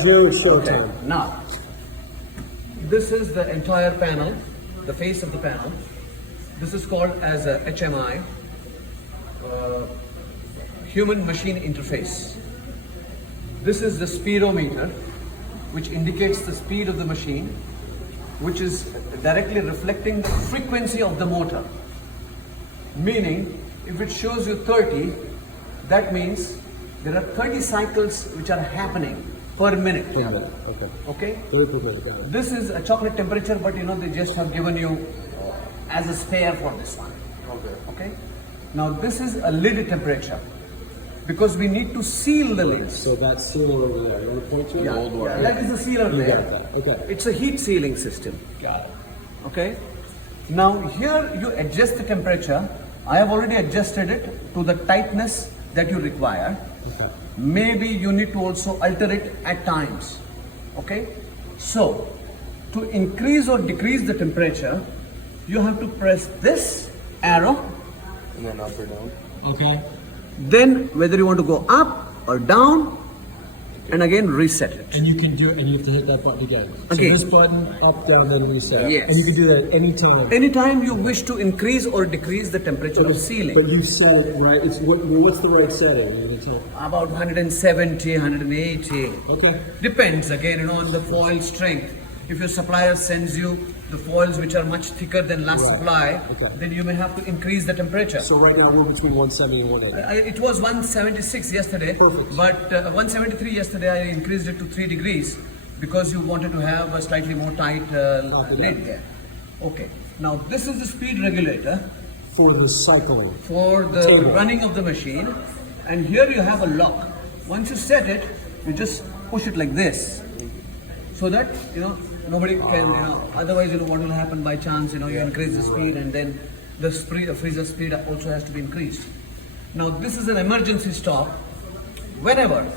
zero showtime. Okay. Now, this is the entire panel, the face of the panel. This is called as a HMI, human machine interface. This is the speedometer, which indicates the speed of the machine, which is directly reflecting the frequency of the motor. Meaning, if it shows you 30, that means there are 30 cycles which are happening per minute. Okay. Okay? 30 per minute, got it. This is a chocolate temperature, but they just have given you as a spare for this one. Okay? Now this is a lid temperature, because we need to seal the lids. So that sealer over there, you want to point to it? Yeah, that is the sealer You there. got that, okay. It's a heat sealing system. Got it. Okay? Now here you adjust the temperature. I have already adjusted it to the tightness that you require. Okay. Maybe you need to also alter it at times. Okay? So, to increase or decrease the temperature, you have to press this arrow. And then up or down. Okay. Then whether you want to go up or down, and again reset it. And you can do it, and you have to hit that button again. So Again. this button, up, down, then reset. Yes. And you can do that at any time. Anytime you wish to increase or decrease the temperature of sealing. But you set it right. What's the right setting? You can tell. About 170, 180. Okay. Depends again, on the foil strength. If your supplier sends you the foils which are much thicker than last Right. supply, Okay. then you may have to increase the temperature. So right now we're between 170 and 180. It was 176 yesterday, Perfect. but 173 yesterday I increased it to 3 degrees because you wanted to have a slightly more tight lid there. Okay, now this is the speed regulator For the cycling. for the Table. running of the machine, and here you have a lock. Once you set it, you just push it like this, so that nobody can, otherwise what will happen by chance, you increase the speed and then the freezer speed also has to be increased. Now this is an emergency stop. Whenever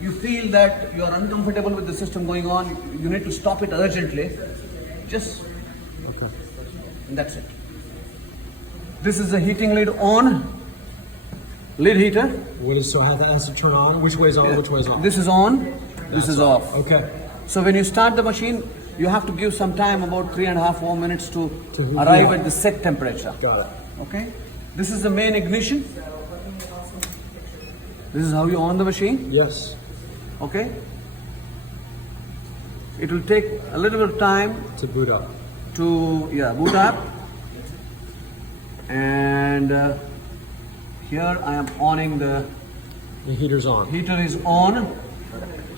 you feel that you are uncomfortable with the system going on, you need to stop it urgently, just, Okay. and that's it. This is the heating lid on, lid heater. What is so? How that has to turn on? Which way is on? Which way is on? This is on, this is off. Okay. So when you start the machine, you have to give some time, about 3.5 4 minutes to heat arrive it. at the set temperature. Got it. Okay? This is the main ignition. This is how you on the machine. Yes. Okay? It will take a little bit of time To boot up. to boot up. And here I am on the The heater's on. heater is on.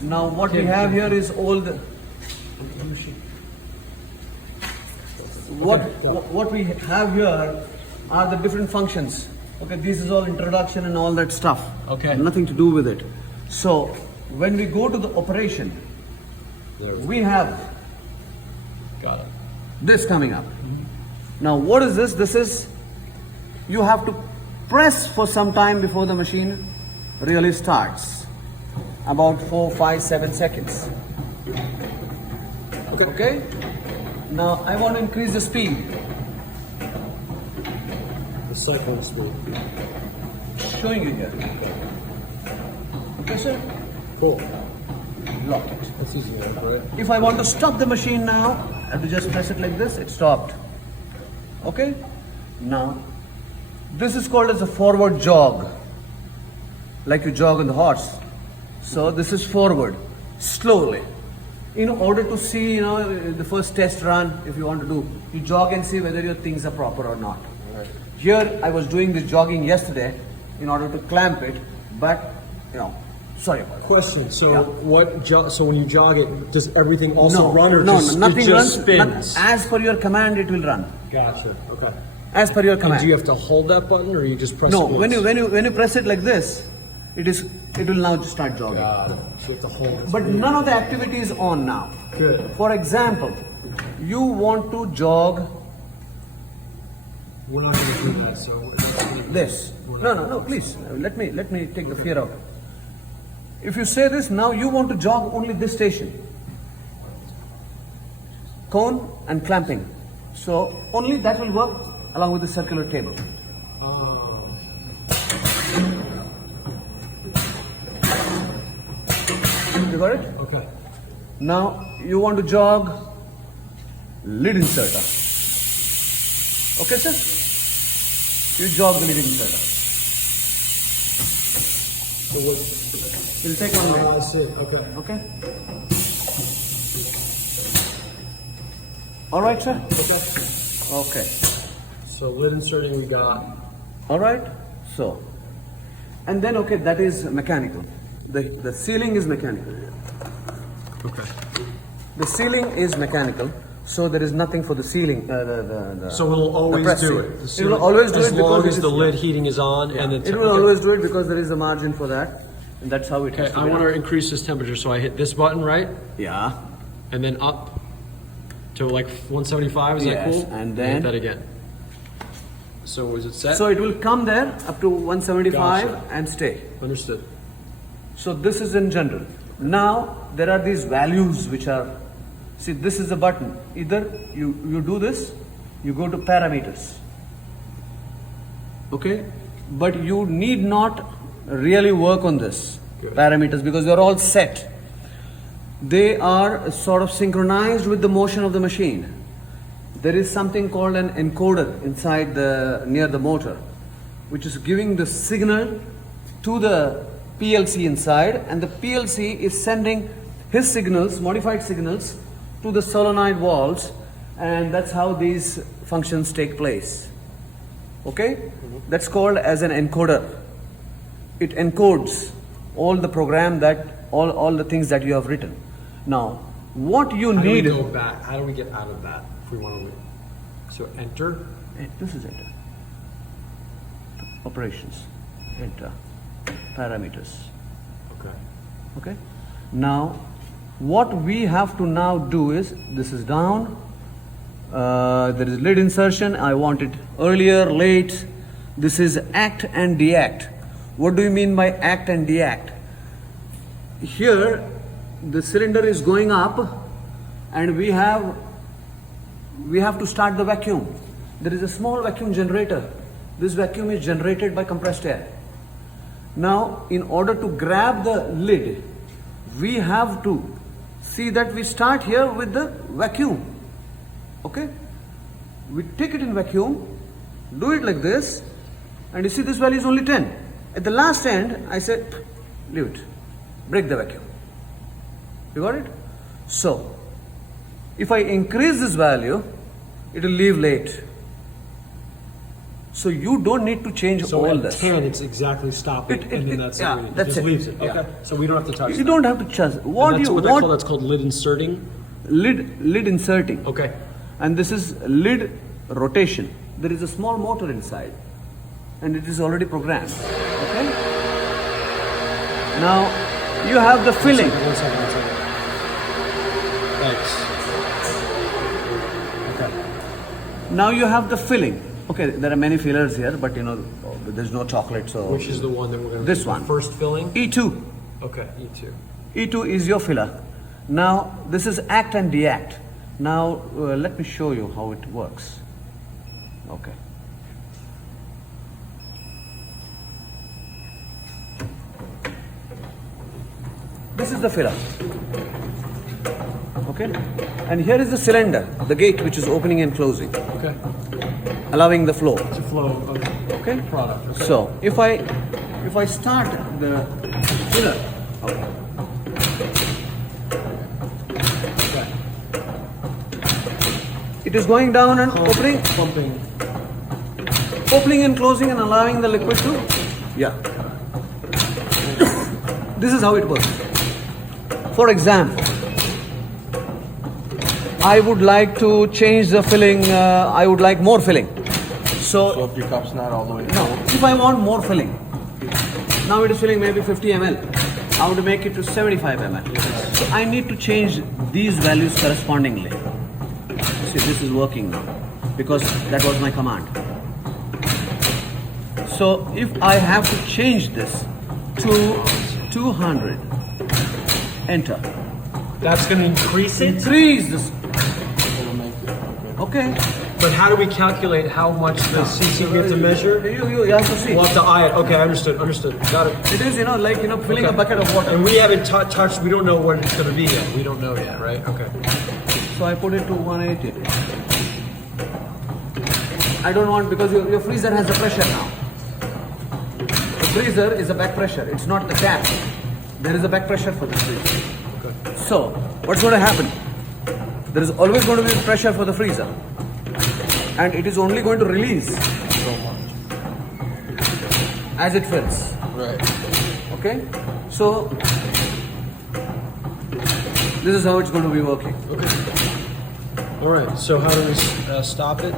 Now what we have here is all the what we have here are the different functions. Okay, this is all introduction and all that stuff. Okay. Nothing to do with it. So when we go to the operation, There we go. we have Got it. this coming up. Now what is this? This is, you have to press for some time before the machine really starts. About 4, 5, 7 seconds. Okay? Now I want to increase the speed. The cycling speed. Showing you here. Okay, sir? Cool. Lock it. That's easy enough, right? If I want to stop the machine now, I have to just press it like this, it stopped. Okay? Now, this is called as a forward jog. Like you jog on the horse. So this is forward, slowly. In order to see, the first test run, if you want to do, you jog and see whether your things are proper or not. Here, I was doing this jogging yesterday in order to clamp it, but, sorry about that. Question. So Yeah. so when you jog it, does everything also run or no, just, nothing it runs. just spins? As per your command, it will run. Gotcha. Okay. As per your And command. do you have to hold that button or you just press No, it once? when you press it like this, it will now start jogging. Got it. So you have to hold it. But none of the activity is on now. Good. For example, you want to jog We're not going to do that, so this. No, please. Let me take the fear out. If you say this, now you want to jog only this station. Cone and clamping. So only that will work along with the circular table. You got it? Okay. Now you want to jog lid inserter. Okay, sir? You jog the lid inserter. So what? It'll take 1 minute. I see. Okay. Okay? All right, sir? Okay. Okay. So lid inserting we got. All right? So, and then, okay, that is mechanical. The sealing is mechanical. Okay. The sealing is mechanical, so there is nothing for the sealing. So it'll always press do seal. it. It will always do as it because long it as is- the lid heating is on and the It will always do it because there is a margin for that, and that's how it has Okay, to I be want done. to increase this temperature, so I hit this button, right? Yeah. And then up to like 175. Is that Yes, cool? and Hit then- that again. So is it set? So it will come there up to 175 Gotcha. and stay. Understood. So this is in general. Now there are these values which are, see, this is a button. Either you do this, you go to parameters. Okay? But you need not really work on this Good. parameters because they're all set. They are sort of synchronized with the motion of the machine. There is something called an encoder inside near the motor, which is giving the signal to the PLC inside, and the PLC is sending his signals, modified signals, to the solenoid valves, and that's how these functions take place. Okay? That's called as an encoder. It encodes all the program that all the things that you have written. Now, what you How do we need. go back? How do we get out of that if we want to? So enter. This is enter. Operations. Enter. Parameters. Okay. Okay. Now, what we have to now do is, this is down. There is lid insertion. I want it earlier, late. This is act and deact. What do you mean by act and deact? Here, the cylinder is going up, and we have to start the vacuum. There is a small vacuum generator. This vacuum is generated by compressed air. Now, in order to grab the lid, we have to see that we start here with the vacuum. Okay? We take it in vacuum, do it like this, and you see this value is only 10. At the last end, I said, leave it, break the vacuum. You got it? So, if I increase this value, it will leave late. So you don't need to change So all at this. 10, it's exactly stopping, and then that's it. that's just it. leaves it. Yeah. Okay. So we don't have to touch You that. don't have to change. What And that's you what want? that's called lid inserting. Lid inserting. Okay. And this is lid rotation. There is a small motor inside, and it is already programmed. Okay. Now you have the filling. One second. Thanks. Okay. Now you have the filling. Okay, there are many fillers here, but there's no chocolate, so Which is the one that we're going to This do? one. First filling? E2. Okay, E2. E2 is your filler. Now this is act and deact. Now let me show you how it works. Okay. This is the filler. Okay. And here is the cylinder, the gate which is opening and closing, Okay. allowing the flow. It's a flow of Okay. product. Okay. So if I start the filler, okay. Okay. It is going down and opening and closing and allowing the liquid to, yeah. This is how it works. For example, I would like to change the filling, I would like more filling. So if your cup's not all the way No, if I want more filling, now it is filling maybe 50 ml, I would make it to 75 ml. So I need to change these values correspondingly. See, this is working now because that was my command. So if I have to change this to 200, enter. That's going to increase it? Increase this. it'll make it. Okay. Okay. But how do we calculate how much the CC we have to measure? You have to see. We'll have to eye it. Okay, understood. Got it. It is, like, filling a bucket of water. And we haven't touched, we don't know what it's going to be yet. We don't know yet, right? Okay. So I put it to 180. I don't want, because your freezer has the pressure now. The freezer is a back pressure. It's not the tap. There is a back pressure for the freezer. Okay. So, what's going to happen? There is always going to be pressure for the freezer. And it is only going to release So much. as it fills. Right. Okay? So, this is how it's going to be working. Okay. All right. So how do we stop it?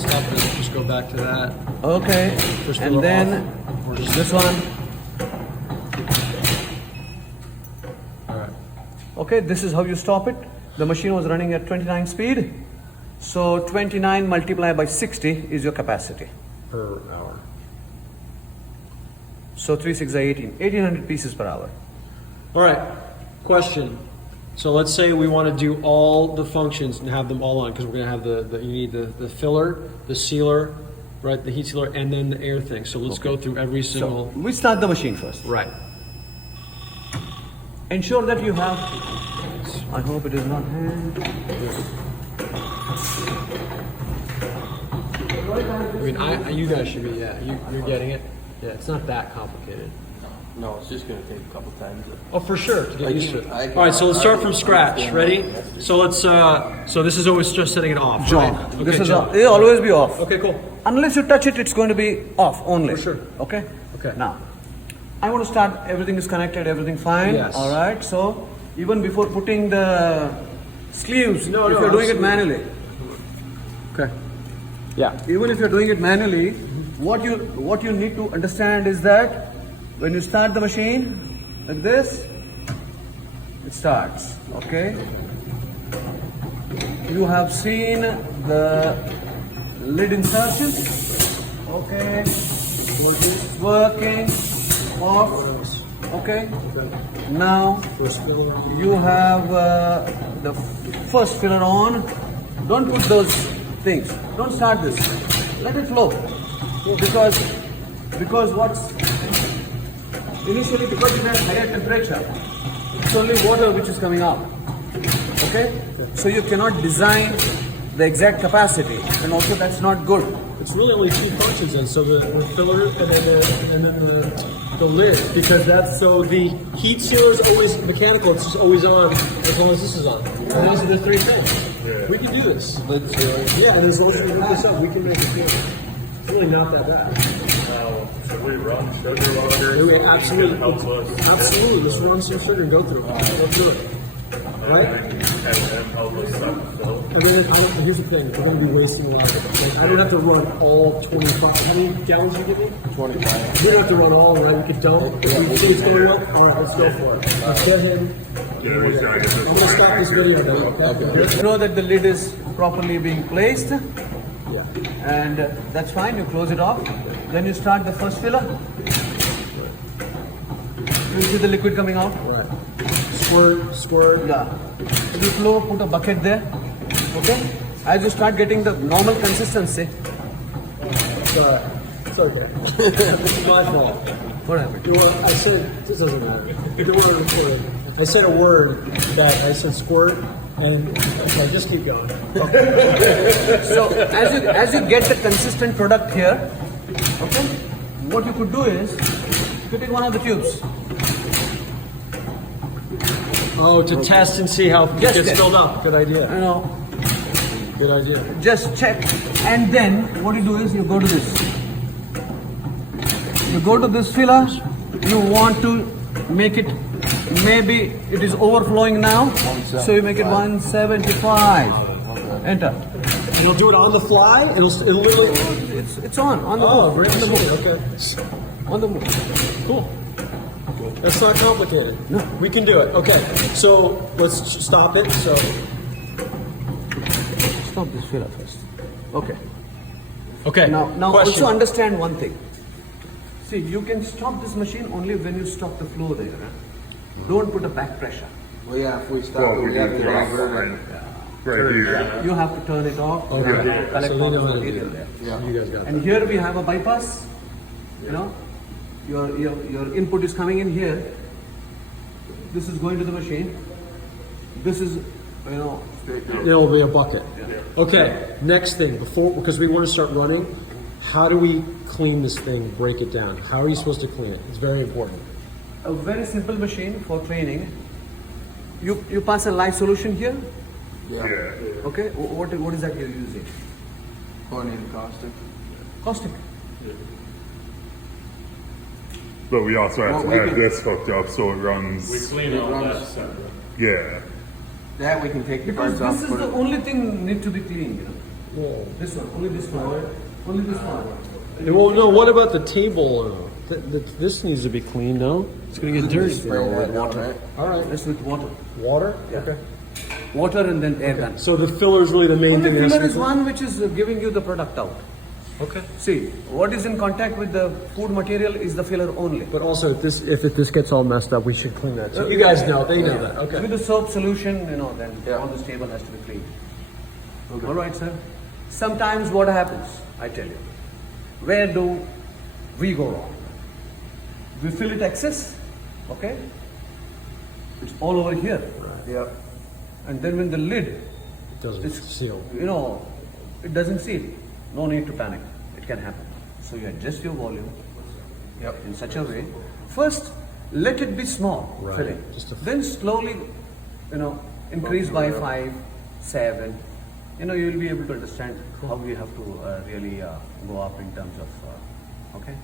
Stop it. Just go back to that. Okay. First And little then off. Or just this one. All right. Okay, this is how you stop it. The machine was running at 29 speed. So 29 multiplied by 60 is your capacity. Per hour. So 3 6 are 18. 1800 pieces per hour. All right. Question. So let's say we want to do all the functions and have them all on, because we're going to have you need the filler, the sealer, right, the heat sealer, and then the air thing. So let's go through every single. We start the machine first. Right. Ensure that you have. I hope it is not hand. I mean, you guys should be. Yeah, you're getting it. Yeah, it's not that complicated. No, it's just gonna take a couple times. Oh, for sure, to get used to it. I All right, so let's start from I scratch. understand Ready? that. So let's. So this is always just setting it off. Jog. Right? Okay, This is jog. it'll always be off. Okay, cool. Unless you touch it, it's going to be off only. For sure. Okay? Okay. Now, I want to start, everything is connected, everything fine. Yes. Alright, so even before putting the sleeves, No, if no, you're doing it absolutely. manually. Okay. Yeah. Even if you're doing it manually, what you need to understand is that when you start the machine like this, it starts. Okay? You have seen the lid insertion. Okay. Working. Off. Okay. Now you have the first filler on. Don't put those things. Don't start this. Let it flow. Because what's initially, because it has higher temperature, it's only water which is coming out. Okay? So you cannot design the exact capacity, and also that's not good. It's really only two functions then. So the filler and then the lid, because that's so the heat sealer is always mechanical. It's just always on as long as this is on. And those are the three things. We can do this. Lid sealer. Yeah, and as long as we hook this up, we can make it feel. It's really not that bad. Should we run sugar loader? We absolutely, Help us. absolutely. Let's run some sugar and go through it. Let's do it. Right? And help us suck the fill. And then here's the thing: we're going to be wasting a lot of it. Like, I don't have to run all 25. How many gallons you give me? 25. We don't have to run all, right? We could dump. If we see it's going well, all right, let's go for it. Let's go ahead. Yeah, we gotta get I'm going to stop this video now. You know that the lid is properly being placed, Yeah. and that's fine. You close it off. Then you start the first filler. You see the liquid coming out. Right. Squirt. Yeah. It will flow. Put a bucket there. Okay. As you start getting the normal consistency. Sorry. It's okay. It's my fault. What happened? You know what? I said, this doesn't matter. You don't want to record it. I said a word that I said squirt, and okay, just keep going. So as you get the consistent product here, okay, what you could do is you could take one of the tubes. Oh, to test and see how it Just gets test. filled up. Good idea. You know, Good idea. just check, and then what you do is you go to this. You go to this filler. You want to make it. Maybe it is overflowing now, so you make it 175. Enter. And you'll do it on the fly? It'll literally... It's on the Oh, move. great On the machine. move. Okay. On the move. Cool. That's not complicated. No. We can do it. Okay. So let's stop it. So Stop this filler first. Okay. okay. Now question. also understand one thing. See, you can stop this machine only when you stop the flow there. Don't put a back pressure. Well, yeah, if we stop Well, it, we we have do to drop divert line. it. Right here. You have to turn it off. You Okay. have to collect So they all know the how to do material that. there. You guys got that. And here we have a bypass. You know, your input is coming in here. This is going to the machine. This is, you know, There will be a bucket. Okay, next thing, because we want to start running, how do we clean this thing, break it down? How are you supposed to clean it? It's very important. a very simple machine for training. You pass a live solution here. Yeah. Okay, what is that you're using? Chlorinated caustic. Caustic. But we also have Well, to we have can- this hooked up so it runs. We clean all that separate. Yeah. That we can take the Because parts off. this is put the it- only thing need to be cleaned. You know? This one, only this one, only this one. Well, no, what about the table? This needs to be cleaned, no? It's going to get dirty. Spray that down, right? All right. This with water. Water? Yeah. Okay. Water and then air gun. So the filler is really the main Only thing. that's filler is the- one which is giving you the product out. Okay. See, what is in contact with the food material is the filler only. But also, if this gets all messed up, we should clean that. So you guys know, they know that. With Okay. the soap solution, you know, then Yeah. all this table has to be cleaned. All right, sir. Sometimes what happens, I tell you, where do we go wrong? We fill it excess, okay? It's all over here. Yep. And then when the lid, It doesn't it's, seal. you know, it doesn't seal. No need to panic. It can happen. So you adjust your volume in such a way. First, let it be small, Right. filling. Just a- Then slowly, you know, increase by 5, 7. You know, you will be able to understand how we have to really go up in terms of, okay?